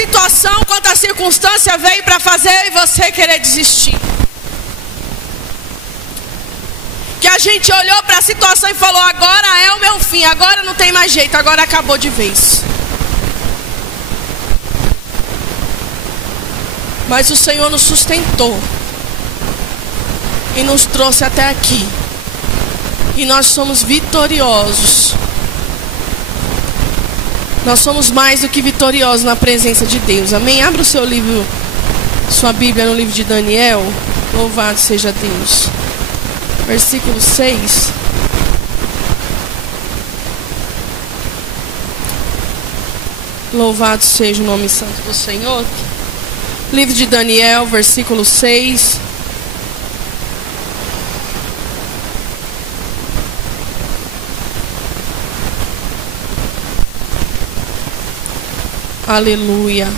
situação, quanta circunstância veio para fazer eu e você querer desistir. Que a gente olhou para a situação e falou: agora é o meu fim, agora não tem mais jeito, agora acabou de vez. Mas o Senhor nos sustentou e nos trouxe até aqui. E nós somos vitoriosos. Nós somos mais do que vitoriosos na presença de Deus. Amém? Abra o seu livro, sua Bíblia no livro de Daniel. Louvado seja Deus. Versículo 6. Louvado seja o nome santo do Senhor. Livro de Daniel, versículo 6. Aleluia.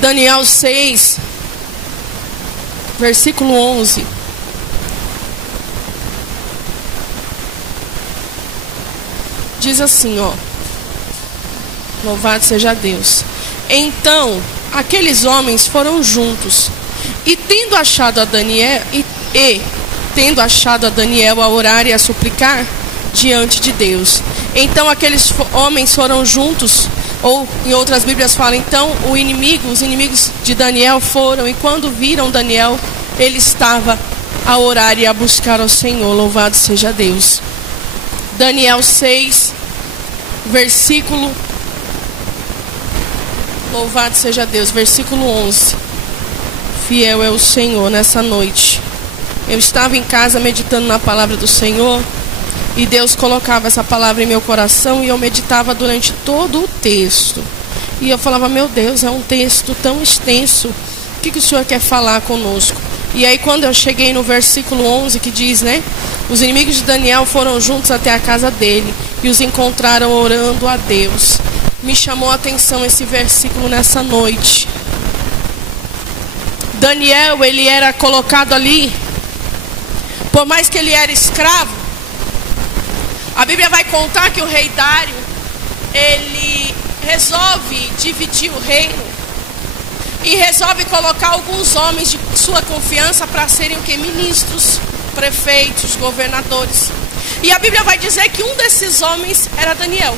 Daniel 6, versículo 11. Diz assim, ó. Louvado seja Deus. Então, aqueles homens foram juntos, e tendo achado a Daniel, tendo achado a Daniel a orar e a suplicar diante de Deus. Então aqueles homens foram juntos, ou em outras Bíblias fala, então os inimigos de Daniel foram, e quando viram Daniel, ele estava a orar e a buscar ao Senhor. Louvado seja Deus. Daniel 6, versículo, louvado seja Deus, versículo 11. Fiel é o Senhor nessa noite. Eu estava em casa meditando na palavra do Senhor, e Deus colocava essa palavra em meu coração, e eu meditava durante todo o texto. E eu falava: meu Deus, é um texto tão extenso, o que o Senhor quer falar conosco? E aí quando eu cheguei no versículo 11, que diz, né? Os inimigos de Daniel foram juntos até a casa dele, e os encontraram orando a Deus. Me chamou a atenção esse versículo nessa noite. Daniel, ele era colocado ali, por mais que ele era escravo. A Bíblia vai contar que o rei Dário, ele resolve dividir o reino e resolve colocar alguns homens de sua confiança para serem o que? Ministros, prefeitos, governadores. E a Bíblia vai dizer que um desses homens era Daniel.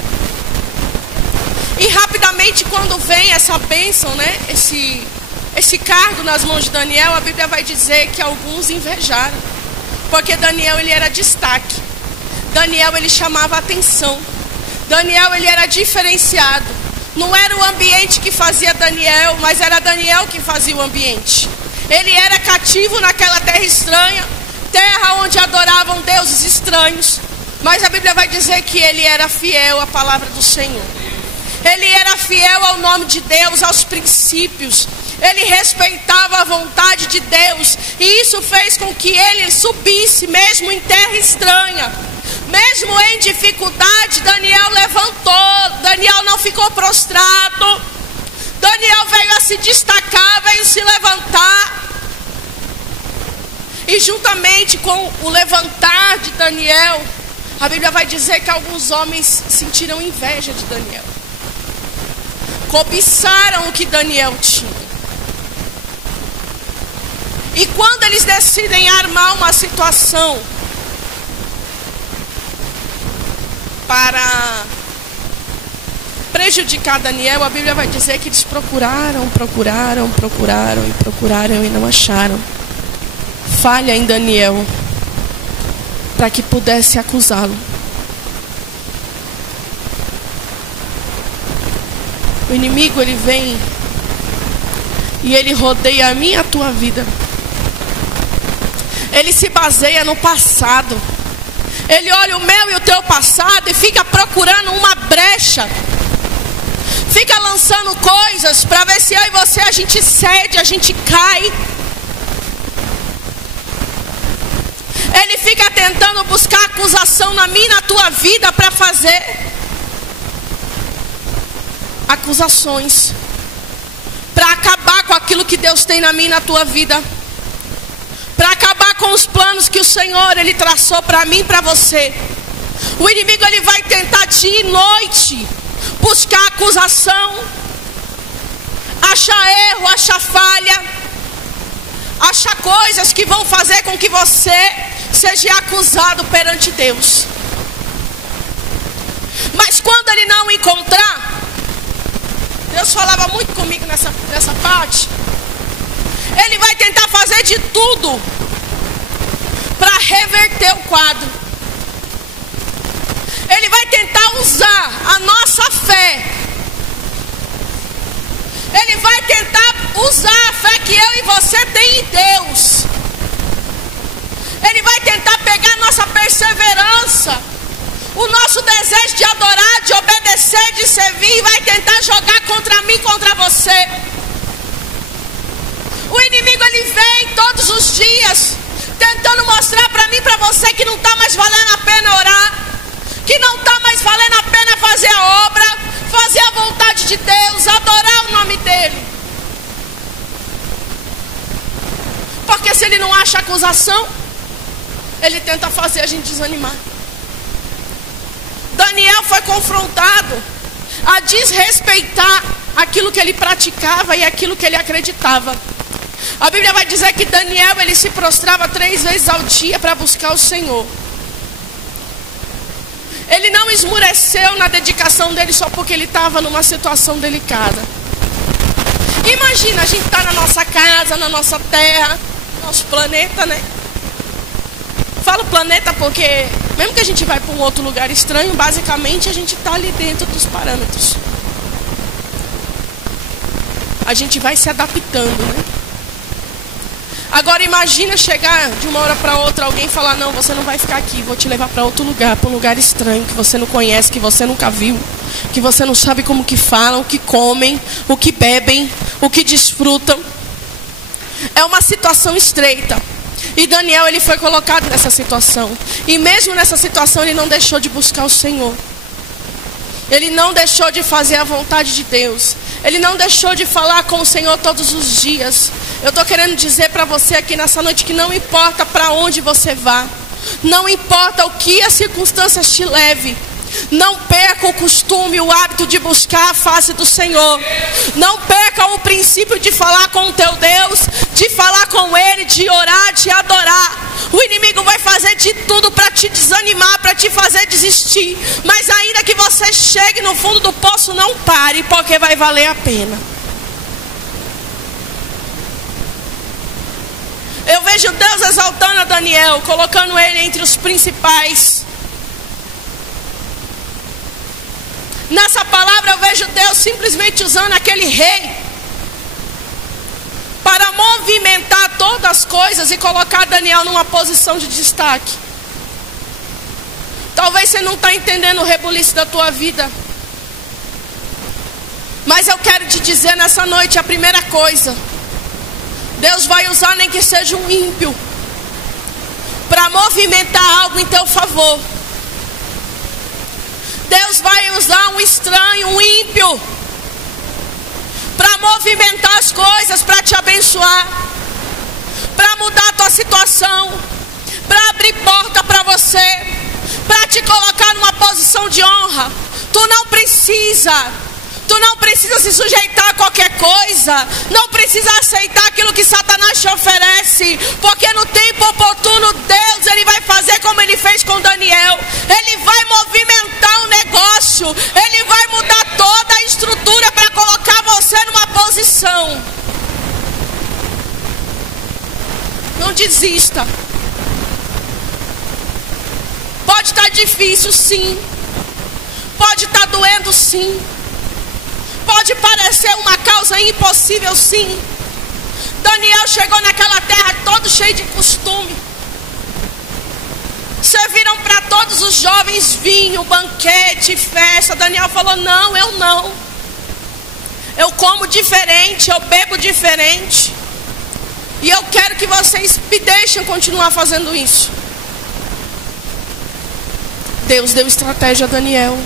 E rapidamente, quando vem essa bênção, né, esse cargo nas mãos de Daniel, a Bíblia vai dizer que alguns invejaram, porque Daniel, ele era destaque. Daniel, ele chamava a atenção. Daniel, ele era diferenciado. Não era o ambiente que fazia Daniel, mas era Daniel que fazia o ambiente. Ele era cativo naquela terra estranha, terra onde adoravam deuses estranhos. Mas a Bíblia vai dizer que ele era fiel à palavra do Senhor. Ele era fiel ao nome de Deus, aos princípios. Ele respeitava a vontade de Deus. E isso fez com que ele subisse, mesmo em terra estranha. Mesmo em dificuldade, Daniel levantou. Daniel não ficou prostrado. Daniel veio a se destacar, veio se levantar. E juntamente com o levantar de Daniel, a Bíblia vai dizer que alguns homens sentiram inveja de Daniel. Cobiçaram o que Daniel tinha. E quando eles decidem armar uma situação para prejudicar Daniel, a Bíblia vai dizer que eles procuraram e não acharam falha em Daniel para que pudesse acusá-lo. O inimigo, ele vem e ele rodeia a minha e a tua vida. Ele se baseia no passado. Ele olha o meu e o teu passado e fica procurando uma brecha. Fica lançando coisas para ver se eu e você, a gente cede, a gente cai. Ele fica tentando buscar acusação na minha e na tua vida para fazer acusações, para acabar com aquilo que Deus tem na minha e na tua vida, para acabar com os planos que o Senhor ele traçou para mim e para você. O inimigo ele vai tentar dia e noite buscar acusação, achar erro, achar falha, achar coisas que vão fazer com que você seja acusado perante Deus. Mas quando ele não encontrar, Deus falava muito comigo nessa parte. Ele vai tentar fazer de tudo para reverter o quadro. Ele vai tentar usar a nossa fé. Ele vai tentar usar a fé que eu e você tem em Deus. Ele vai tentar pegar nossa perseverança, o nosso desejo de adorar, de obedecer, de servir, e vai tentar jogar contra mim, contra você. O inimigo ele vem todos os dias tentando mostrar para mim e para você que não está mais valendo a pena orar, que não está mais valendo a pena fazer a obra, fazer a vontade de Deus, adorar o nome dele. Porque se ele não acha acusação, ele tenta fazer a gente desanimar. Daniel foi confrontado a desrespeitar aquilo que ele praticava e aquilo que ele acreditava. A Bíblia vai dizer que Daniel ele se prostrava 3 vezes ao dia para buscar o Senhor. Ele não esmureceu na dedicação dele só porque ele estava numa situação delicada. Imagina, a gente está na nossa casa, na nossa terra, nosso planeta, né? Falo planeta porque mesmo que a gente vai para um outro lugar estranho, basicamente a gente está ali dentro dos parâmetros. A gente vai se adaptando, né? Agora imagina chegar de uma hora para outra, alguém falar, não, você não vai ficar aqui, vou te levar para outro lugar, para um lugar estranho, que você não conhece, que você nunca viu, que você não sabe como que falam, o que comem, o que bebem, o que desfrutam. É uma situação estreita. E Daniel ele foi colocado nessa situação. E mesmo nessa situação ele não deixou de buscar o Senhor. Ele não deixou de fazer a vontade de Deus. Ele não deixou de falar com o Senhor todos os dias. Eu estou querendo dizer para você aqui nessa noite que não importa para onde você vá, não importa o que as circunstâncias te levem, não perca o costume, o hábito de buscar a face do Senhor. Não perca o princípio de falar com o teu Deus, de falar com Ele, de orar, de adorar. O inimigo vai fazer de tudo para te desanimar, para te fazer desistir. Mas ainda que você chegue no fundo do poço, não pare, porque vai valer a pena. Eu vejo Deus exaltando a Daniel, colocando ele entre os principais. Nessa palavra eu vejo Deus simplesmente usando aquele rei para movimentar todas as coisas e colocar Daniel numa posição de destaque. Talvez você não está entendendo o rebuliço da tua vida, mas eu quero te dizer nessa noite a primeira coisa: Deus vai usar nem que seja um ímpio para movimentar algo em teu favor. Deus vai usar um estranho, um ímpio, para movimentar as coisas, para te abençoar, para mudar a tua situação, para abrir porta para você, para te colocar numa posição de honra. Tu não precisa se sujeitar a qualquer coisa, não precisa aceitar aquilo que Satanás te oferece, porque no tempo oportuno Deus ele vai fazer como ele fez com Daniel. Ele vai movimentar o negócio, ele vai mudar toda a estrutura para colocar você numa posição. Não desista. Pode estar difícil, sim. Pode estar doendo, sim. Pode parecer uma causa impossível, sim. Daniel chegou naquela terra todo cheio de costume. Serviram para todos os jovens vinho, banquete, festa. Daniel falou, não, eu não. Eu como diferente, eu bebo diferente. E eu quero que vocês me deixem continuar fazendo isso. Deus deu estratégia a Daniel.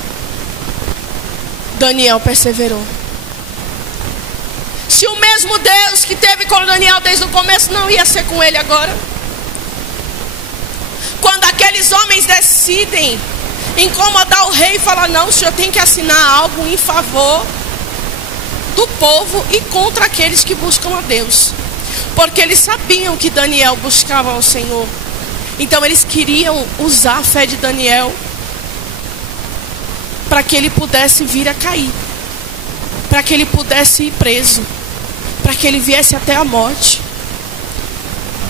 Daniel perseverou. Se o mesmo Deus que teve com Daniel desde o começo não ia ser com ele agora, homens decidem incomodar o rei e falar: não, o senhor tem que assinar algo em favor do povo e contra aqueles que buscam a Deus. Porque eles sabiam que Daniel buscava ao Senhor. Então eles queriam usar a fé de Daniel para que ele pudesse vir a cair, para que ele pudesse ir preso, para que ele viesse até a morte.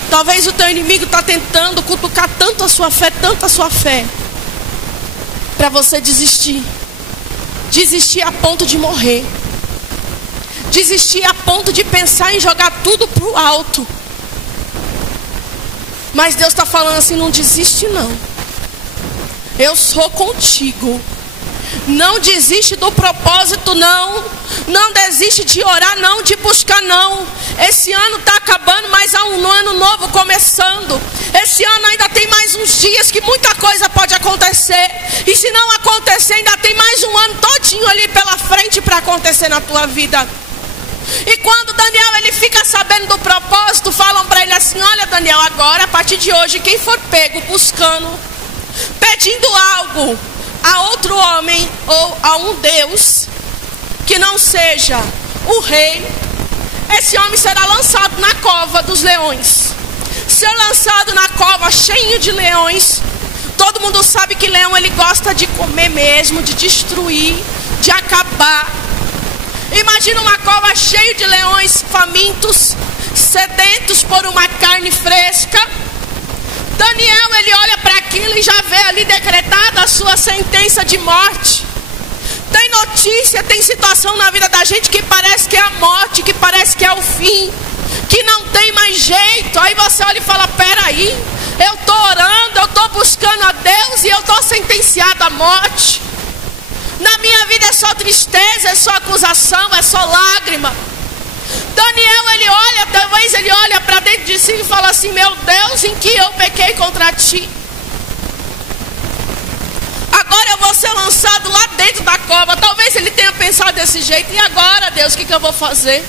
Talvez o teu inimigo está tentando cutucar tanto a sua fé, para você desistir a ponto de morrer, desistir a ponto de pensar em jogar tudo para o alto. Mas Deus está falando assim: não desiste não, eu sou contigo. Não desiste do propósito não. Não desiste de orar não, de buscar não. Esse ano está acabando, mas há um ano novo começando. Esse ano ainda tem mais uns dias que muita coisa pode acontecer. E se não acontecer, ainda tem mais um ano todinho ali pela frente para acontecer na tua vida. E quando Daniel ele fica sabendo do propósito, falam para ele assim: olha Daniel, agora a partir de hoje, quem for pego buscando, pedindo algo a outro homem ou a um Deus que não seja o rei, esse homem será lançado na cova dos leões. Ser lançado na cova cheio de leões. Todo mundo sabe que leão ele gosta de comer mesmo, de destruir, de acabar. Imagina uma cova cheia de leões famintos, sedentos por uma carne fresca. Daniel ele olha para aquilo e já vê ali decretada a sua sentença de morte. Tem notícia, tem situação na vida da gente que parece que é a morte, que parece que é o fim, que não tem mais jeito. Aí você olha e fala: peraí, eu estou orando, eu estou buscando a Deus e eu estou sentenciado à morte. Na minha vida é só tristeza, é só acusação, é só lágrima. Daniel ele olha, talvez ele olha para dentro de si e fala assim: meu Deus, em que eu pequei contra ti? Agora eu vou ser lançado lá dentro da cova. Talvez ele tenha pensado desse jeito: e agora, Deus, o que eu vou fazer?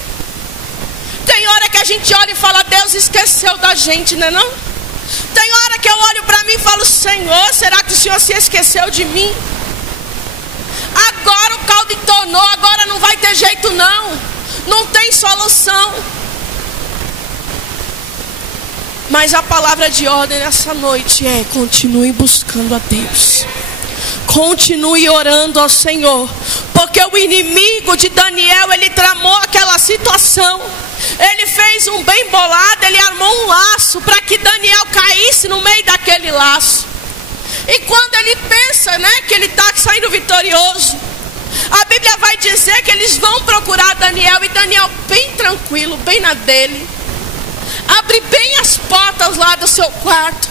Tem hora que a gente olha e fala: Deus esqueceu da gente, não é não? Tem hora que eu olho para mim e falo: Senhor, será que o Senhor se esqueceu de mim? Agora o caldo entornou, agora não vai ter jeito não. Não tem solução. Mas a palavra de ordem nessa noite é: continue buscando a Deus. Continue orando ao Senhor. Porque o inimigo de Daniel, ele tramou aquela situação. Ele fez um bem bolado, ele armou um laço para que Daniel caísse no meio daquele laço. E quando ele pensa, que ele está saindo vitorioso, a Bíblia vai dizer que eles vão procurar Daniel. E Daniel bem tranquilo, bem na dele, abre bem as portas lá do seu quarto,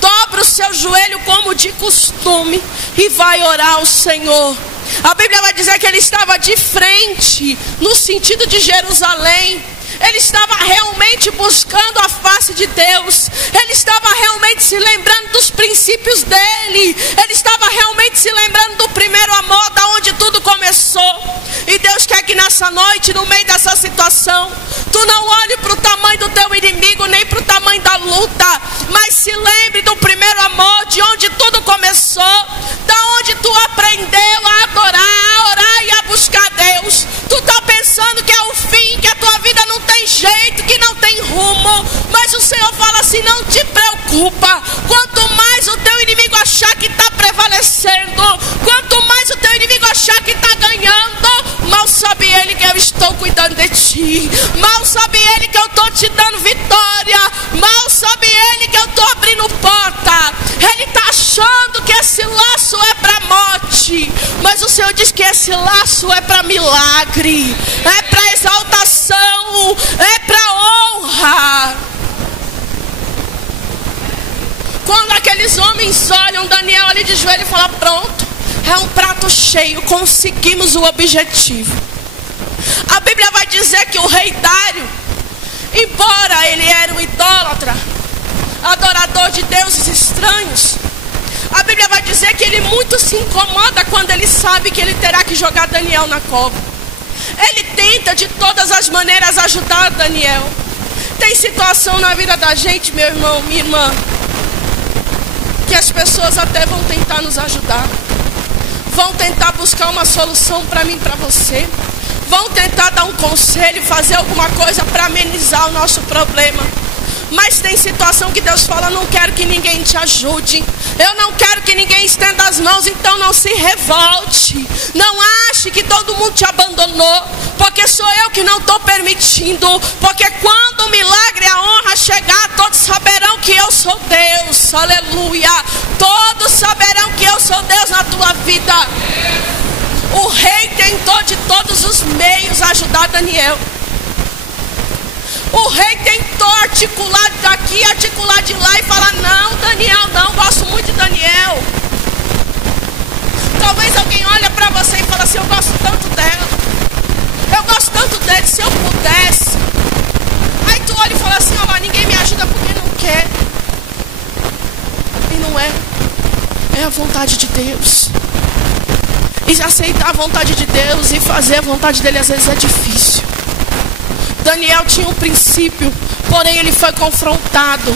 dobra o seu joelho como de costume e vai orar ao Senhor. A Bíblia vai dizer que ele estava de frente, no sentido de Jerusalém. Ele estava realmente buscando a face de Deus. Ele estava realmente se lembrando dos princípios dele. Ele estava realmente se lembrando do primeiro amor, da onde tudo começou. E Deus quer que nessa noite, no meio dessa situação, tu não olhe para o tamanho do teu inimigo, nem para o tamanho da luta, mas se lembre do primeiro amor, de onde tudo começou, da onde tu aprendeu a adorar, a orar e a buscar Deus. Tu está pensando que é o fim, que a tua vida não tem jeito, que não tem rumo, mas o Senhor fala assim: não te preocupa. Quanto mais o teu inimigo achar que está prevalecendo, quanto mais o teu inimigo achar que está ganhando, mal sabe ele que eu estou cuidando de ti, mal sabe ele que eu estou te dando vitória, mal sabe ele que eu estou abrindo porta. Ele está achando que esse laço é para morte, mas o Senhor diz que esse laço é para milagre, é para exaltação, é para honra. Quando aqueles homens olham Daniel ali de joelho e falam: pronto, é um prato cheio, conseguimos o objetivo. A Bíblia vai dizer que o rei Dário, embora ele era um idólatra, adorador de deuses estranhos, a Bíblia vai dizer que ele muito se incomoda quando ele sabe que ele terá que jogar Daniel na cova. Ele tenta de todas as maneiras ajudar Daniel. Tem situação na vida da gente, meu irmão, minha irmã, que as pessoas até vão tentar nos ajudar, vão tentar buscar uma solução para mim, para você, vão tentar dar um conselho, fazer alguma coisa para amenizar o nosso problema. Mas tem situação que Deus fala: não quero que ninguém te ajude, eu não quero que ninguém estenda as mãos. Então não se revolte, não ache que todo mundo te abandonou, porque sou eu que não estou permitindo. Porque quando o milagre e a honra chegar, todos saberão que eu sou Deus. Aleluia. Todos saberão que eu sou Deus na tua vida. O rei tentou de todos os meios ajudar Daniel. O rei tentou articular daqui, articular de lá e falar: não, Daniel, não, gosto muito de Daniel. Talvez alguém olhe para você e fale assim: eu gosto tanto dela, eu gosto tanto dele, se eu pudesse. Aí tu olha e fala assim: ó, ninguém me ajuda porque não quer. E não é. É a vontade de Deus. E aceitar a vontade de Deus e fazer a vontade dele às vezes é difícil. Daniel tinha um princípio, porém ele foi confrontado.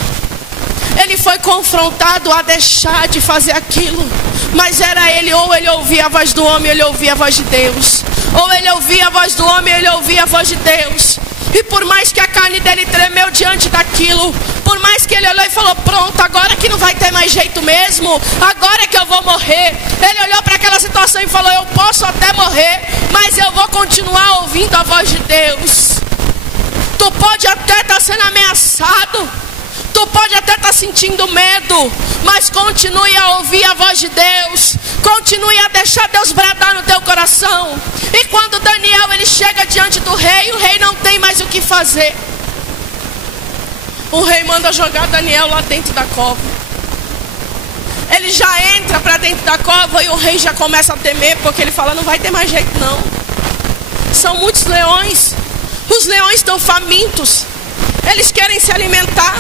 Ele foi confrontado a deixar de fazer aquilo. Mas era ele, ou ele ouvia a voz do homem, ou ele ouvia a voz de Deus. Ou ele ouvia a voz do homem, ou ele ouvia a voz de Deus. E por mais que a carne dele tremeu diante daquilo, por mais que ele olhou e falou: pronto, agora que não vai ter mais jeito mesmo, agora é que eu vou morrer. Ele olhou para aquela situação e falou: eu posso até morrer, mas eu vou continuar ouvindo a voz de Deus. Tu pode até estar sendo ameaçado, tu pode até estar sentindo medo, mas continue a ouvir a voz de Deus. Continue a deixar Deus bradar no teu coração. E quando Daniel ele chega diante do rei, o rei não tem mais o que fazer. O rei manda jogar Daniel lá dentro da cova. Ele já entra para dentro da cova e o rei já começa a temer, porque ele fala: não vai ter mais jeito não. São muitos leões. Os leões estão famintos, eles querem se alimentar.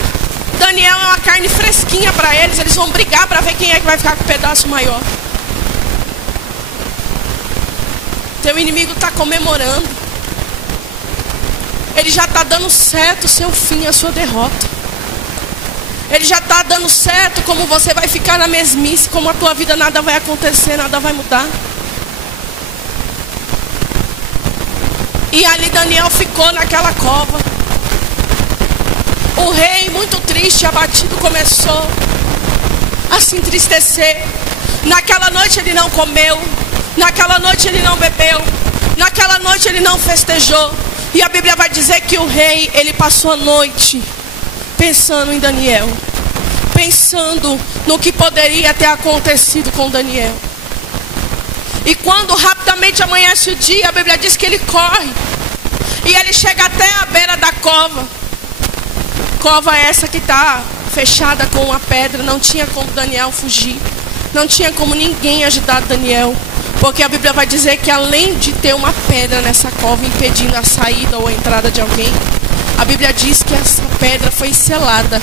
Daniel é uma carne fresquinha para eles. Eles vão brigar para ver quem é que vai ficar com o pedaço maior. Teu inimigo está comemorando. Ele já está dando certo o seu fim, a sua derrota. Ele já está dando certo como você vai ficar na mesmice, como a tua vida nada vai acontecer, nada vai mudar. E ali Daniel ficou naquela cova. O rei, muito triste, abatido, começou a se entristecer. Naquela noite ele não comeu, naquela noite ele não bebeu, naquela noite ele não festejou. E a Bíblia vai dizer que o rei, ele passou a noite pensando em Daniel, pensando no que poderia ter acontecido com Daniel. E quando rapidamente amanhece o dia, a Bíblia diz que ele corre. E ele chega até a beira da cova. Cova essa que está fechada com uma pedra. Não tinha como Daniel fugir. Não tinha como ninguém ajudar Daniel. Porque a Bíblia vai dizer que além de ter uma pedra nessa cova impedindo a saída ou a entrada de alguém, a Bíblia diz que essa pedra foi selada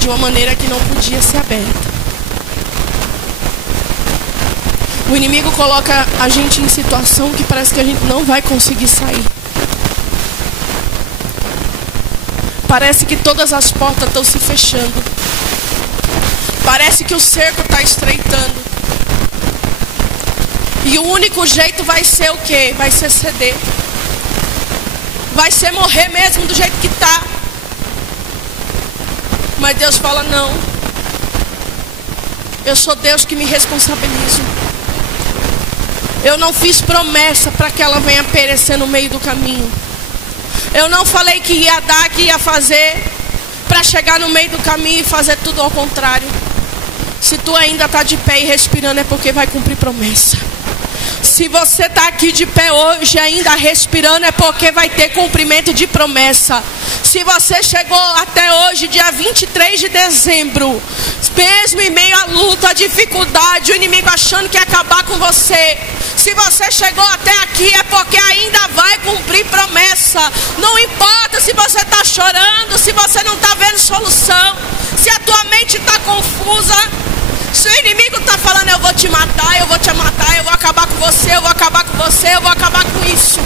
de uma maneira que não podia ser aberta. O inimigo coloca a gente em situação que parece que a gente não vai conseguir sair. Parece que todas as portas estão se fechando. Parece que o cerco está estreitando. E o único jeito vai ser o quê? Vai ser ceder. Vai ser morrer mesmo do jeito que está. Mas Deus fala: não. Eu sou Deus que me responsabilizo. Eu não fiz promessa para que ela venha perecer no meio do caminho. Eu não falei que ia dar, que ia fazer, para chegar no meio do caminho e fazer tudo ao contrário. Se tu ainda está de pé e respirando, é porque vai cumprir promessa. Se você está aqui de pé hoje ainda respirando, é porque vai ter cumprimento de promessa. Se você chegou até hoje, dia 23 de dezembro, mesmo em meio à luta, à dificuldade, o inimigo achando que ia acabar com você, se você chegou até aqui, é porque ainda vai cumprir promessa. Não importa se você está chorando, se você não está vendo solução, se a tua mente está confusa, se o inimigo está falando: eu vou te matar, eu vou te matar, eu vou acabar com você, eu vou acabar com você, eu vou acabar com isso.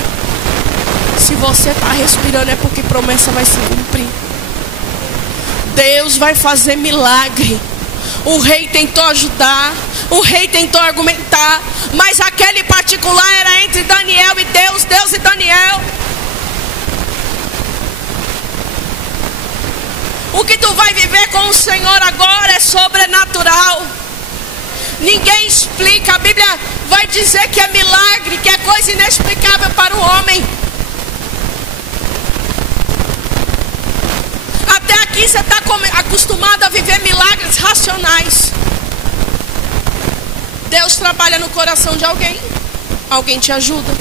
Se você está respirando, é porque promessa vai se cumprir. Deus vai fazer milagre. O rei tentou ajudar, o rei tentou argumentar, mas aquele particular era entre Daniel e Deus, Deus e Daniel. O que tu vai viver com o Senhor agora é sobrenatural. Ninguém explica. A Bíblia vai dizer que é milagre, que é coisa inexplicável para o homem. Até aqui você está acostumado a viver milagres racionais. Deus trabalha no coração de alguém. Alguém te ajuda.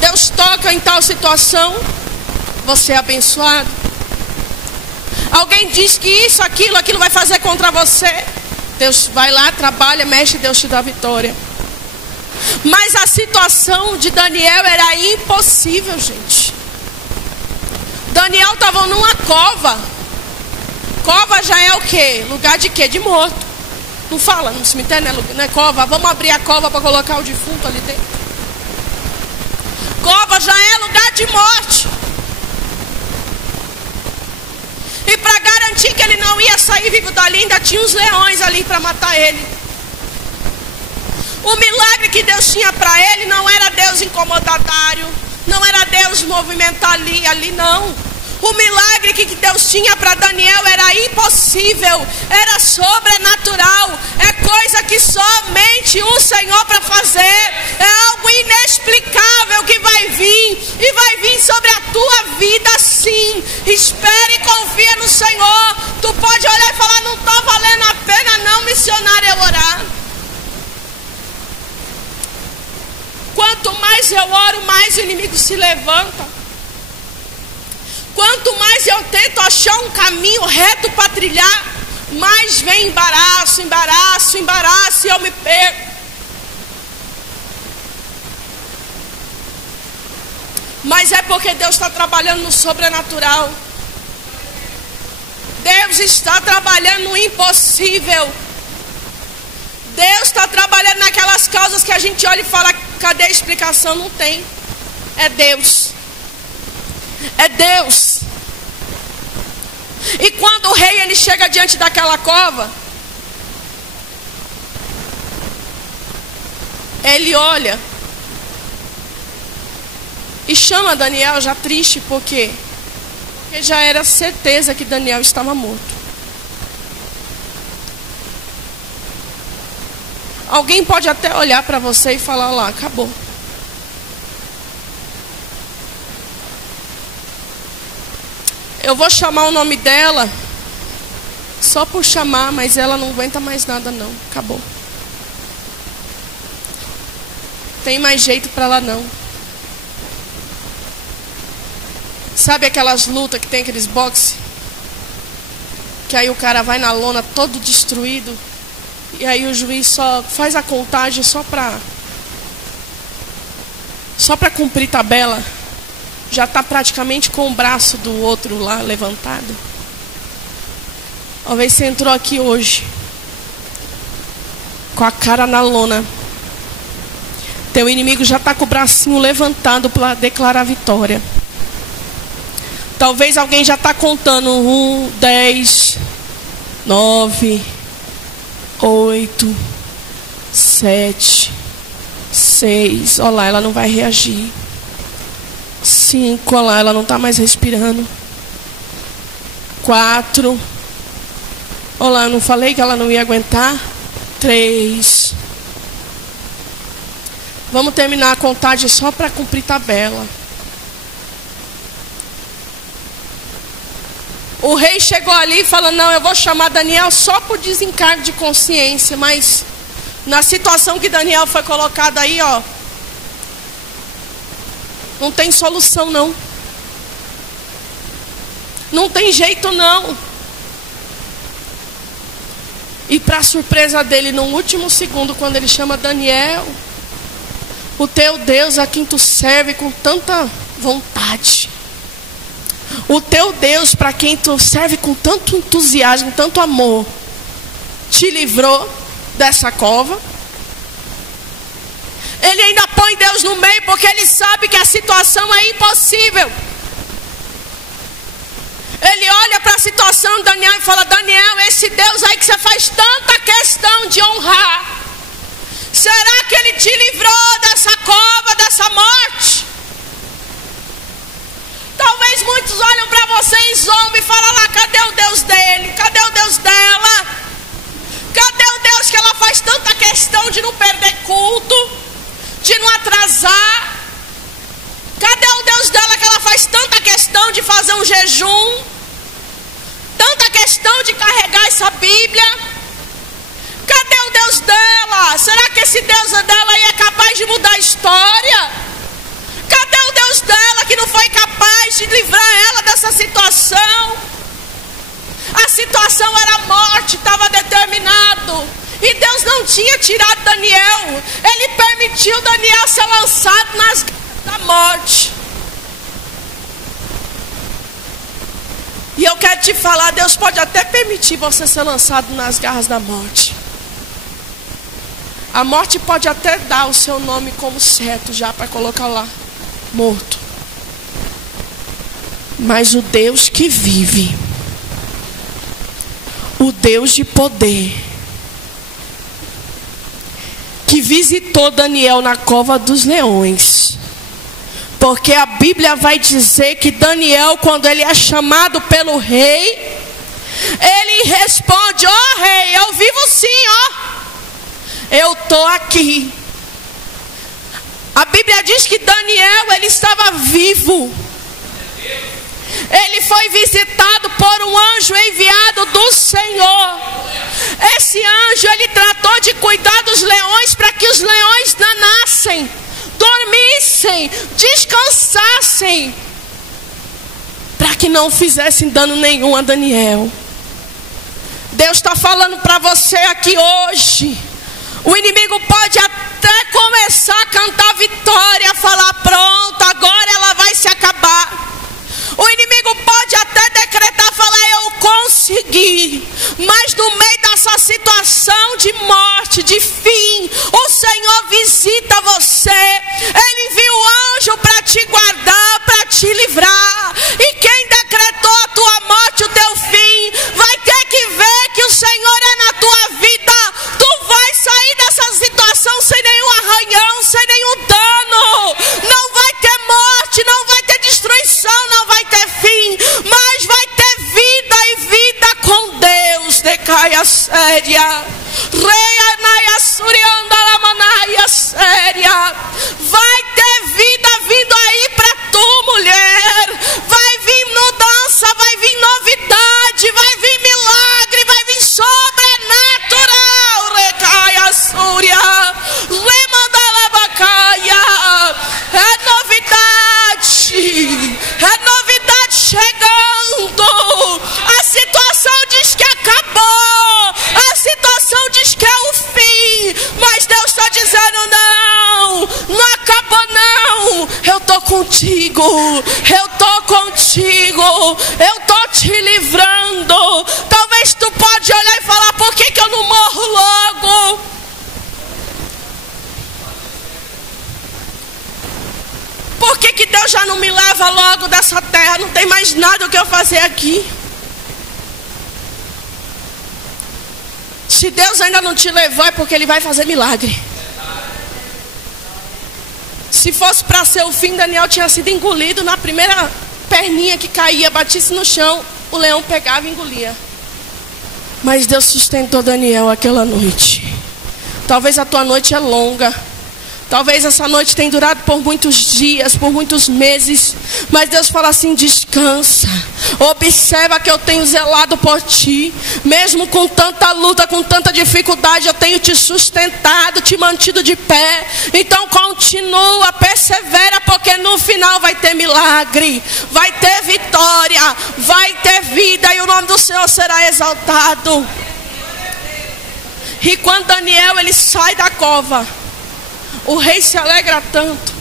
Deus toca em tal situação. Você é abençoado. Alguém diz que isso, aquilo vai fazer contra você. Deus vai lá, trabalha, mexe e Deus te dá vitória. Mas a situação de Daniel era impossível, gente. Daniel estava numa cova. Cova já é o quê? Lugar de quê? De morto. Não fala no cemitério, não é cova? Vamos abrir a cova para colocar o defunto ali dentro. Cova já é lugar de morte. E para garantir que ele não ia sair vivo dali, ainda tinha os leões ali para matar ele. O milagre que Deus tinha para ele não era Deus incomodatário, não era Deus movimentar ali não. O milagre que Deus tinha para Daniel era impossível, era sobrenatural, é coisa que somente o Senhor para fazer, é algo inexplicável que vai vir, e vai vir sobre a tua vida sim. Espere e confia no Senhor. Tu pode olhar e falar, não está valendo a pena não, missionário, eu orar. Quanto mais eu oro, mais o inimigo se levanta. Quanto mais eu tento achar um caminho reto para trilhar, mais vem embaraço, e eu me perco. Mas é porque Deus está trabalhando no sobrenatural. Deus está trabalhando no impossível. Deus está trabalhando naquelas causas que a gente olha e fala, cadê a explicação? Não tem. É Deus. É Deus. E quando o rei ele chega diante daquela cova, ele olha e chama Daniel já triste, porque já era certeza que Daniel estava morto. Alguém pode até olhar para você e falar, lá, acabou. Eu vou chamar o nome dela só por chamar, mas ela não aguenta mais nada não. Acabou. Tem mais jeito para ela não. Sabe aquelas lutas que tem aqueles boxe? Que aí o cara vai na lona todo destruído. E aí o juiz só faz a contagem só para cumprir tabela. Já está praticamente com o braço do outro lá levantado. Talvez você entrou aqui hoje com a cara na lona. Teu inimigo já está com o bracinho levantado para declarar vitória. Talvez alguém já está contando 1, 10, 9, 8, 7, 6. Olha lá, ela não vai reagir. 5, olha lá, ela não está mais respirando. 4. Olha lá, eu não falei que ela não ia aguentar. 3. Vamos terminar a contagem só para cumprir tabela. O rei chegou ali e falou, não, eu vou chamar Daniel só por desencargo de consciência. Mas na situação que Daniel foi colocado aí, ó, não tem solução não. Não tem jeito não. E para surpresa dele, no último segundo, quando ele chama Daniel, o teu Deus a quem tu serve com tanta vontade, o teu Deus para quem tu serve com tanto entusiasmo, tanto amor, te livrou dessa cova. Ele ainda põe Deus no meio, porque ele sabe que a situação é impossível. Ele olha para a situação de Daniel e fala, Daniel, esse Deus aí que você faz tanta questão de honrar? Será que Ele te livrou dessa cova, dessa morte? Talvez muitos olham para você e zombam e falam lá, cadê o Deus dele? Cadê o Deus dela? Cadê o Deus que ela faz tanta questão de não perder culto, de não atrasar? Cadê o Deus dela que ela faz tanta questão de fazer um jejum? Tanta questão de carregar essa Bíblia? Cadê o Deus dela? Será que esse Deus dela aí é capaz de mudar a história? Cadê o Deus dela que não foi capaz de livrar ela dessa situação? A situação era a morte, estava determinado. E Deus não tinha tirado Daniel. Ele permitiu Daniel ser lançado nas garras da morte. E eu quero te falar, Deus pode até permitir você ser lançado nas garras da morte. A morte pode até dar o seu nome como certo já para colocar lá, morto. Mas o Deus que vive, o Deus de poder, que visitou Daniel na cova dos leões, porque a Bíblia vai dizer que Daniel, quando ele é chamado pelo rei, ele responde: ó rei, eu vivo sim, ó. Eu estou aqui. A Bíblia diz que Daniel, ele estava vivo. Ele foi visitado por um anjo enviado do Senhor. Esse anjo, ele tratou de cuidar dos leões para que os leões danassem, dormissem, descansassem, para que não fizessem dano nenhum a Daniel. Deus está falando para você aqui hoje. O inimigo pode até começar a cantar vitória, falar pronto, agora ela vai se acabar. O inimigo pode até decretar, falar eu consegui. Mas no meio dessa situação de morte, de fim, o Senhor visita você. Ele envia o anjo para te guardar, para te livrar. E quem decretou a tua morte, o teu fim, vai ter que ver que o Senhor é na tua vida. Tu vai sair dessa situação sem nenhum arranhão, sem nenhum dano. Não vai ter morte, não vai ter destruição, não vai ter fim, mas vai ter vida e vida com Deus. Decaia séria, reia naia surianda lamanaia séria. Vai ter vida vindo aí pra tu, mulher. Vai vir mudança, vai vir novidade, vai vir milagre, vai vir sobrenatural. Recaia súria, remandalabacaia. É novidade, é novidade chegando. A situação diz que acabou, a situação diz que é o fim, mas Deus está dizendo não, não acabou não. Eu estou contigo, eu estou contigo, eu estou te livrando. Talvez tu pode olhar e falar, por que eu não morro logo? Por que Deus já não me leva logo dessa terra? Não tem mais nada o que eu fazer aqui. Se Deus ainda não te levou, é porque Ele vai fazer milagre. Se fosse para ser o fim, Daniel tinha sido engolido na primeira perninha que caía, batisse no chão, o leão pegava e engolia. Mas Deus sustentou Daniel aquela noite. Talvez a tua noite é longa. Talvez essa noite tenha durado por muitos dias, por muitos meses. Mas Deus fala assim, descansa. Observa que eu tenho zelado por ti. Mesmo com tanta luta, com tanta dificuldade, eu tenho te sustentado, te mantido de pé. Então continua, persevera, porque no final vai ter milagre, vai ter vitória, vai ter vida, e o nome do Senhor será exaltado. E quando Daniel ele sai da cova, o rei se alegra tanto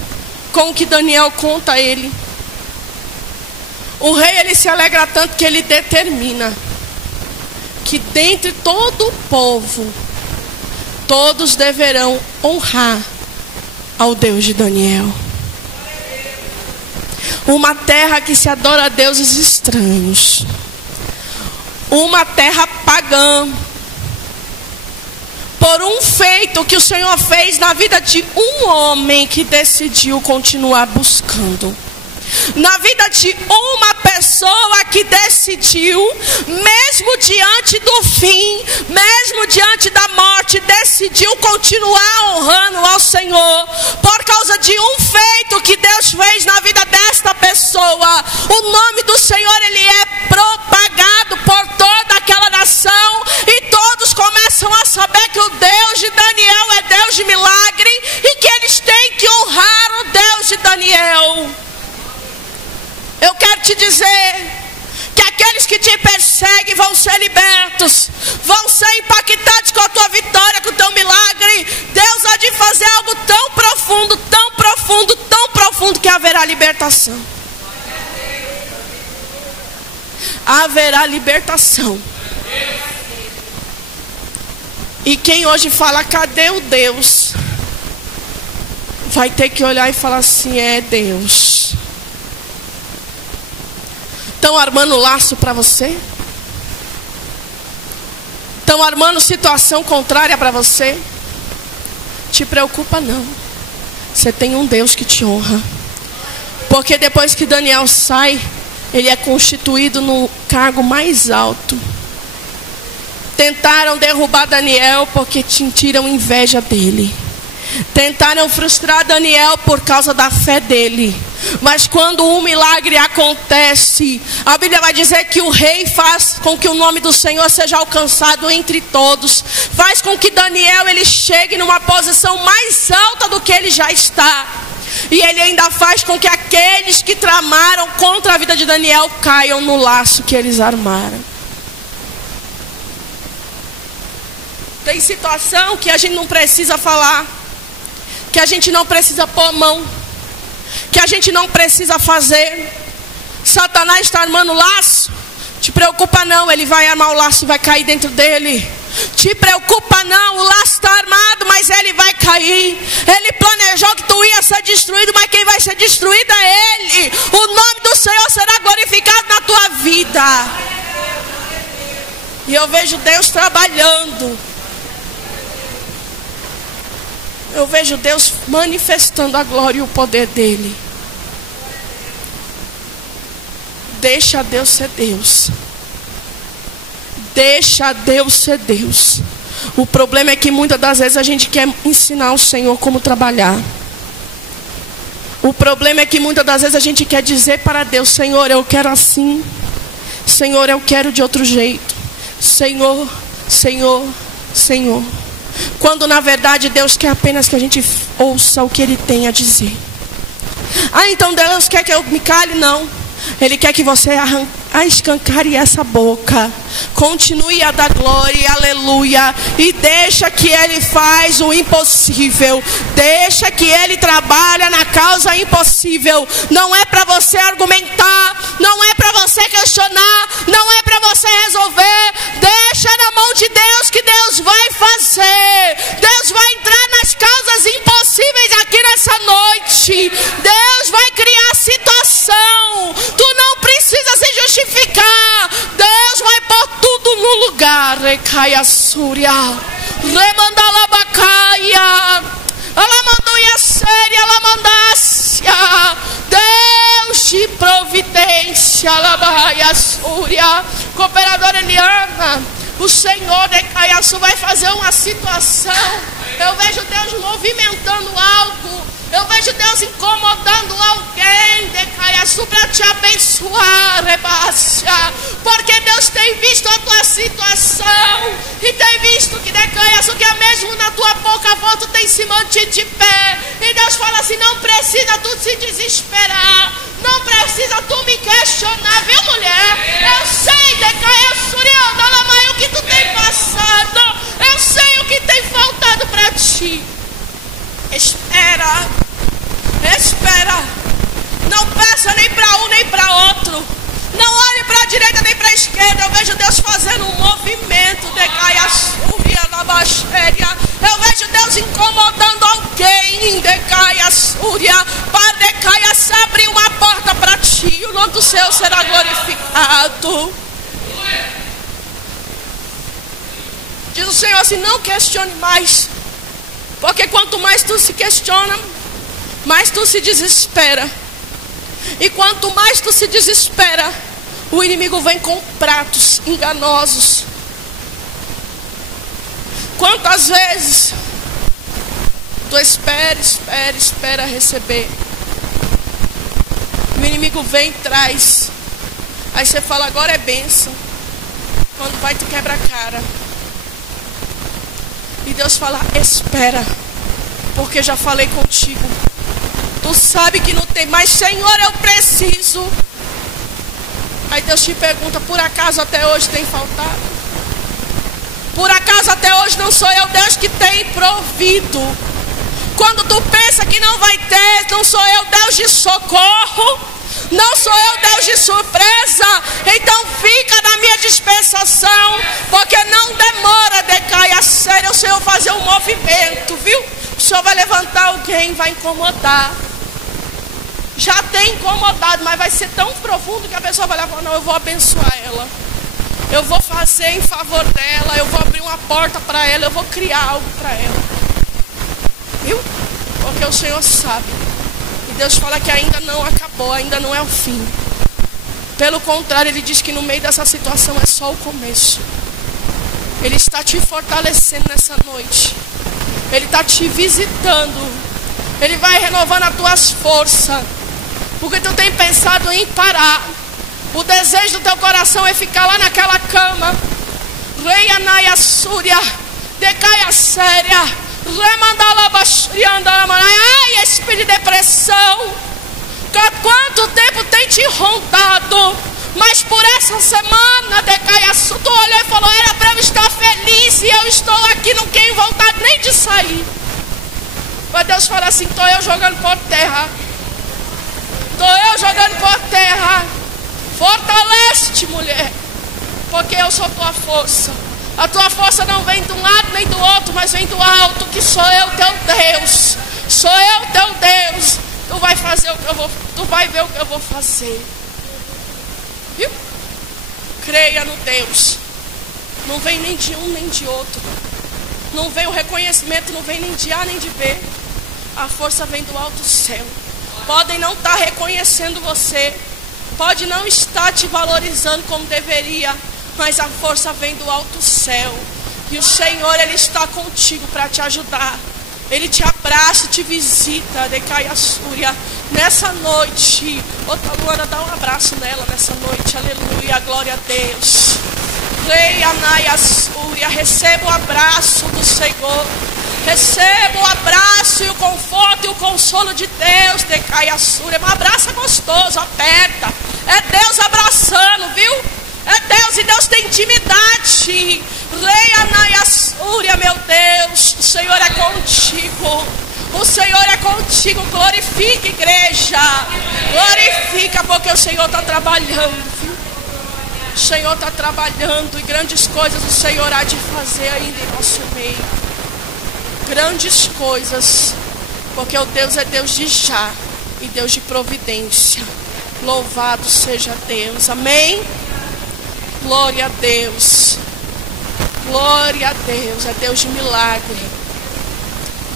com o que Daniel conta a ele. O rei ele se alegra tanto que ele determina que dentre todo o povo, todos deverão honrar ao Deus de Daniel. Uma terra que se adora a deuses estranhos. uma terra pagã, por um feito que o Senhor fez na vida de um homem que decidiu continuar buscando. Na vida de uma pessoa que decidiu, mesmo diante do fim, mesmo diante da morte, decidiu continuar honrando ao Senhor, por causa de um feito que Deus fez na vida desta pessoa. O nome do Senhor, ele é propagado por toda aquela nação, e todos começam a saber que o Deus de Daniel é Deus de milagre, e que eles têm que honrar o Deus de Daniel. Eu quero te dizer que aqueles que te perseguem vão ser libertos, vão ser impactados com a tua vitória, com o teu milagre. Deus há de fazer algo tão profundo, tão profundo, tão profundo, que haverá libertação. Haverá libertação. E quem hoje fala, cadê o Deus? Vai ter que olhar e falar assim, é Deus. Estão armando laço para você? Estão armando situação contrária para você? Te preocupa não. Você tem um Deus que te honra. Porque depois que Daniel sai, ele é constituído no cargo mais alto. Tentaram derrubar Daniel porque sentiram inveja dele. Tentaram frustrar Daniel por causa da fé dele. Mas quando um milagre acontece, a Bíblia vai dizer que o rei faz com que o nome do Senhor seja alcançado entre todos. Faz com que Daniel ele chegue numa posição mais alta do que ele já está. E ele ainda faz com que aqueles que tramaram contra a vida de Daniel caiam no laço que eles armaram. Tem situação que a gente não precisa falar, que a gente não precisa pôr a mão, que a gente não precisa fazer. Satanás está armando laço. Te preocupa não, ele vai armar o laço e vai cair dentro dele. Te preocupa não, o laço está armado, mas ele vai cair. Ele planejou que tu ia ser destruído, mas quem vai ser destruído é ele. O nome do Senhor será glorificado na tua vida. E eu vejo Deus trabalhando. Eu vejo Deus manifestando a glória e o poder dele. Deixa Deus ser Deus. Deixa Deus ser Deus. O problema é que muitas das vezes a gente quer ensinar o Senhor como trabalhar. O problema é que muitas das vezes a gente quer dizer para Deus, Senhor, eu quero assim. Senhor, eu quero de outro jeito. Senhor, Senhor, Senhor. Quando na verdade Deus quer apenas que a gente ouça o que Ele tem a dizer. Ah, então Deus quer que eu me cale? Não. Ele quer que você escancare essa boca. Continue a dar glória, aleluia. E deixa que Ele faz o impossível. Deixa que Ele trabalha na causa impossível. Não é para você argumentar. Não é para você questionar. Não é para você resolver. Deixa na mão de Deus que Deus vai fazer. Deus vai entrar nas causas impossíveis aqui nessa noite. Deus vai criar situação. Tu não precisa se justificar. Deus vai pôr tudo no lugar. Recaia Súria, remandalabacaia, alamanduia séria, alamandácia. Deus de providência, alabaia Súria. Cooperadora Eliana, o Senhor de Caiaçu vai fazer uma situação. Eu vejo Deus movimentando algo. Eu vejo Deus incomodando alguém de Caiaçu para te abençoar, Rebácia. Porque Deus tem visto a tua situação e tem visto que de Caiaçu, que é mesmo na tua pouca voz tu tem se mantido de pé. E Deus fala assim, não precisa tu se desesperar. Não precisa tu me questionar, viu, mulher? Eu sei, de Caiaçu, o que tu tem passado. Eu sei o que tem faltado para ti. Espera, espera. Não peça nem para um nem para outro. Não olhe para a direita nem para a esquerda. Eu vejo Deus fazendo um movimento de Caiaçúria na Baxéria. Eu vejo Deus incomodando alguém de Caiaçúria para de Caiaçu abrir uma porta para ti. O nome do Senhor será glorificado. Diz o Senhor assim: não questione mais. Porque quanto mais tu se questiona, mais tu se desespera. E quanto mais tu se desespera, o inimigo vem com pratos enganosos. Quantas vezes tu espera receber. O inimigo vem e traz. Aí você fala: agora é bênção. Quando vai, tu quebra a cara. E Deus fala: espera, porque já falei contigo. Tu sabe que não tem mais. Senhor, eu preciso. Aí Deus te pergunta: por acaso até hoje tem faltado? Por acaso até hoje não sou eu, Deus, que tem provido? Quando tu pensa que não vai ter, não sou eu, Deus de socorro. Não sou eu, Deus de surpresa. Então fica na minha dispensação, porque não demora, decai a sério o Senhor fazer um movimento, viu? O Senhor vai levantar alguém, vai incomodar. Já tem incomodado, mas vai ser tão profundo que a pessoa vai levar: não, eu vou abençoar ela, eu vou fazer em favor dela, eu vou abrir uma porta para ela, eu vou criar algo para ela. Viu? Porque o Senhor sabe. E Deus fala que ainda não acabou, ainda não é o fim. Pelo contrário, Ele diz que no meio dessa situação é só o começo. Ele está te fortalecendo nessa noite. Ele está te visitando. Ele vai renovando as tuas forças. Porque tu tem pensado em parar. O desejo do teu coração é ficar lá naquela cama. Reia Naya Súria, decaia séria. Ai, espírito de depressão. Quanto tempo tem te rondado? Mas por essa semana, decaia, tu olhou e falou: era para eu estar feliz, e eu estou aqui, não tenho vontade nem de sair. Mas Deus fala assim: estou eu jogando por terra. Estou eu jogando por terra. Fortalece-te, mulher, porque eu sou tua força. A tua força não vem de um lado nem do outro, mas vem do alto, que sou eu teu Deus. Sou eu teu Deus. Tu vai fazer o que eu vou, tu vai ver o que eu vou fazer. Viu? Creia no Deus. Não vem nem de um nem de outro. Não vem o reconhecimento, não vem nem de A nem de B. A força vem do alto céu. Podem não estar reconhecendo você, pode não estar te valorizando como deveria, mas a força vem do alto céu. E o Senhor, Ele está contigo para te ajudar. Ele te abraça, te visita, decai a súria. Nessa noite, outra Luana, dá um abraço nela nessa noite. Aleluia, glória a Deus. Rei Anaia Súria, receba o abraço do Senhor. Receba o abraço e o conforto e o consolo de Deus. Decai a súria. Um abraço gostoso, aperta. É Deus abraçando, viu? É Deus, e Deus tem intimidade. Rei Anaia Súria, meu Deus, o Senhor é contigo. O Senhor é contigo. Glorifica, igreja. Glorifica, porque o Senhor está trabalhando, viu? O Senhor está trabalhando, e grandes coisas o Senhor há de fazer ainda em nosso meio. Grandes coisas, porque o Deus é Deus de já e Deus de providência. Louvado seja Deus, amém? Glória a Deus. Glória a Deus. É Deus de milagre.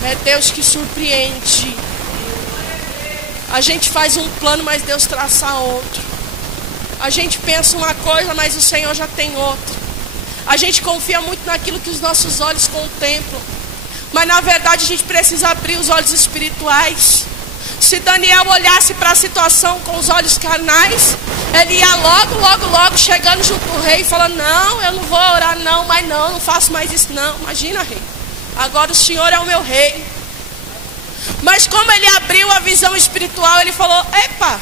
É Deus que surpreende. A gente faz um plano, mas Deus traça outro. A gente pensa uma coisa, mas o Senhor já tem outra. A gente confia muito naquilo que os nossos olhos contemplam, mas na verdade a gente precisa abrir os olhos espirituais. Se Daniel olhasse para a situação com os olhos carnais, ele ia logo chegando junto ao rei e falando: não, eu não vou orar não, mas não faço mais isso não. Imagina, rei, agora o Senhor é o meu rei. Mas como ele abriu a visão espiritual, ele falou: epa,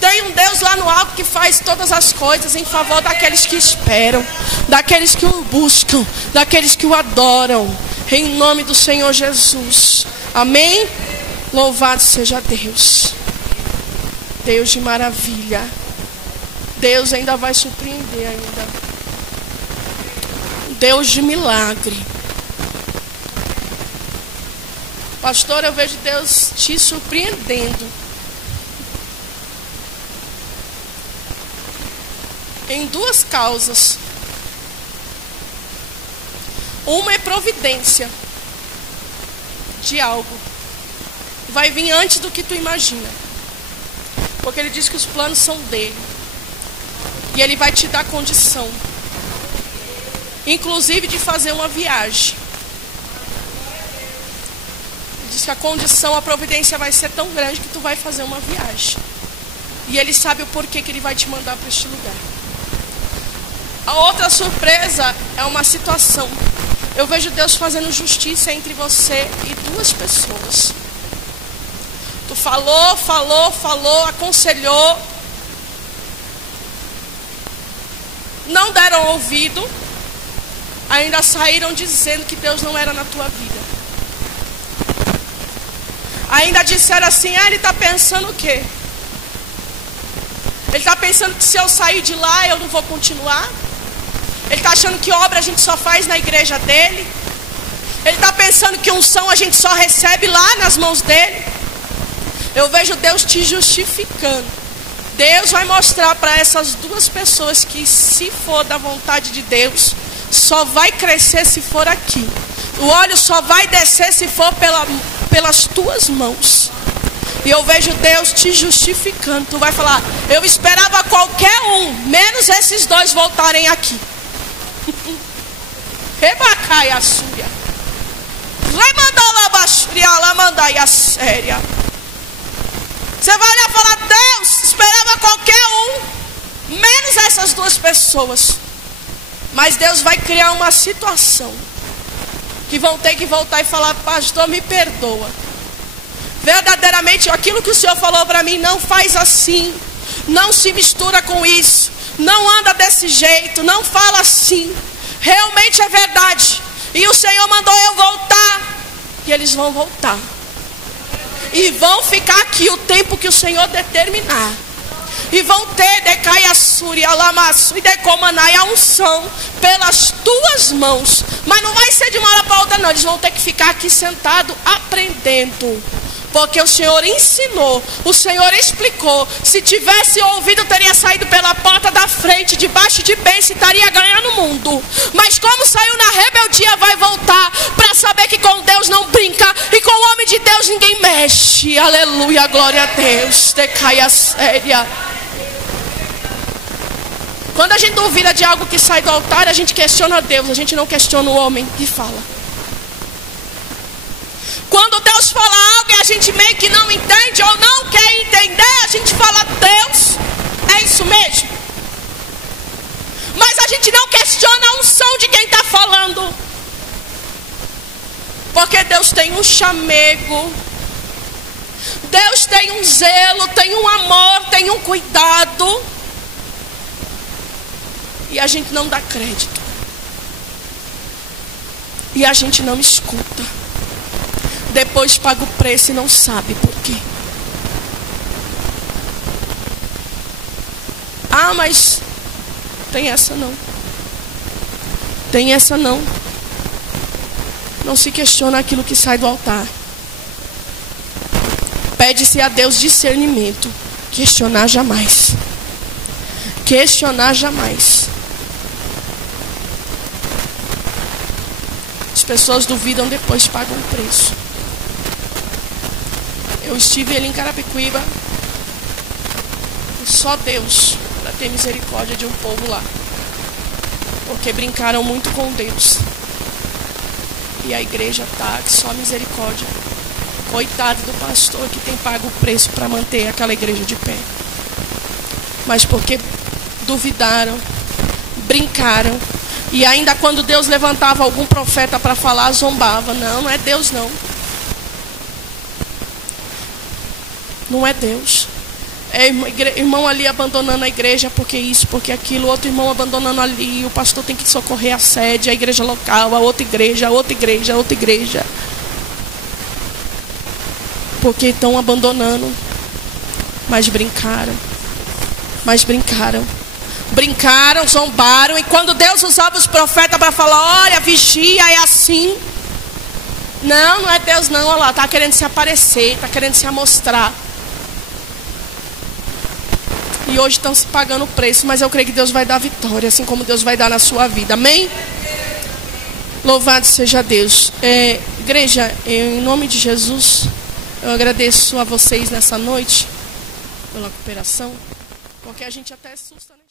tem um Deus lá no alto que faz todas as coisas em favor daqueles que esperam, daqueles que o buscam, daqueles que o adoram, em nome do Senhor Jesus, amém? Louvado seja Deus. Deus de maravilha. Deus ainda vai surpreender ainda. Deus de milagre. Pastor, eu vejo Deus te surpreendendo. Em duas causas. Uma é providência de algo. Vai vir antes do que tu imagina. Porque ele diz que os planos são dele. E ele vai te dar condição. Inclusive de fazer uma viagem. Ele diz que a condição, a providência vai ser tão grande que tu vai fazer uma viagem. E ele sabe o porquê que ele vai te mandar para este lugar. A outra surpresa é uma situação. Eu vejo Deus fazendo justiça entre você e duas pessoas. Tu falou, aconselhou. Não deram ouvido. Ainda saíram dizendo que Deus não era na tua vida. Ainda disseram assim, ele está pensando o quê? Ele está pensando que se eu sair de lá eu não vou continuar? Ele está achando que obra a gente só faz na igreja dele? Ele está pensando que unção a gente só recebe lá nas mãos dele? Eu vejo Deus te justificando. Deus vai mostrar para essas duas pessoas que se for da vontade de Deus, só vai crescer se for aqui. O óleo só vai descer se for pelas tuas mãos. E eu vejo Deus te justificando. Tu vai falar, eu esperava qualquer um, menos esses dois voltarem aqui. Rebacaia súria. Remandaia séria. Você vai olhar e falar, Deus, esperava qualquer um, menos essas duas pessoas. Mas Deus vai criar uma situação que vão ter que voltar e falar, pastor, me perdoa. Verdadeiramente, aquilo que o Senhor falou para mim, não faz assim. Não se mistura com isso. Não anda desse jeito, não fala assim. Realmente é verdade. E o Senhor mandou eu voltar. E eles vão voltar. E vão ficar aqui o tempo que o Senhor determinar. E vão ter decaiassuri, alamaçu e decomanai a unção pelas tuas mãos. Mas não vai ser de uma hora para outra não. Eles vão ter que ficar aqui sentado aprendendo. Porque o Senhor ensinou, o Senhor explicou. Se tivesse ouvido, teria saído pela porta da frente, debaixo de bênção, e estaria ganhando o mundo. Mas como saiu na rebeldia, vai voltar para saber que com Deus não brinca e com o homem de Deus ninguém mexe. Aleluia, glória a Deus. Decaia séria. Quando a gente duvida de algo que sai do altar, a gente questiona Deus, a gente não questiona o homem que fala. Quando Deus fala algo e a gente meio que não entende ou não quer entender, a gente fala, Deus, é isso mesmo. Mas a gente não questiona a unção de quem está falando. Porque Deus tem um chamego. Deus tem um zelo, tem um amor, tem um cuidado. E a gente não dá crédito. E a gente não escuta. Depois paga o preço e não sabe por quê. Ah, mas tem essa não. Tem essa não. Não se questiona aquilo que sai do altar. Pede-se a Deus discernimento. Questionar jamais. Questionar jamais. As pessoas duvidam, depois pagam o preço. Eu estive ali em Carapicuíba. E só Deus para ter misericórdia de um povo lá. Porque brincaram muito com Deus. E a igreja tá que só misericórdia. Coitado do pastor que tem pago o preço para manter aquela igreja de pé. Mas porque duvidaram, brincaram. E ainda quando Deus levantava algum profeta para falar, zombava. Não é Deus não. Não é Deus. É irmão ali abandonando a igreja porque isso, porque aquilo. Outro irmão abandonando ali. O pastor tem que socorrer a sede, a igreja local, a outra igreja, a outra igreja, a outra igreja. Porque estão abandonando. Mas brincaram. Brincaram, zombaram. E quando Deus usava os profetas para falar, olha, vigia, é assim. Não é Deus não, olha lá, está querendo se aparecer, está querendo se amostrar. E hoje estão se pagando o preço, mas eu creio que Deus vai dar vitória, assim como Deus vai dar na sua vida, amém? Louvado seja Deus. Igreja, em nome de Jesus, eu agradeço a vocês nessa noite pela cooperação, porque a gente até assusta, né?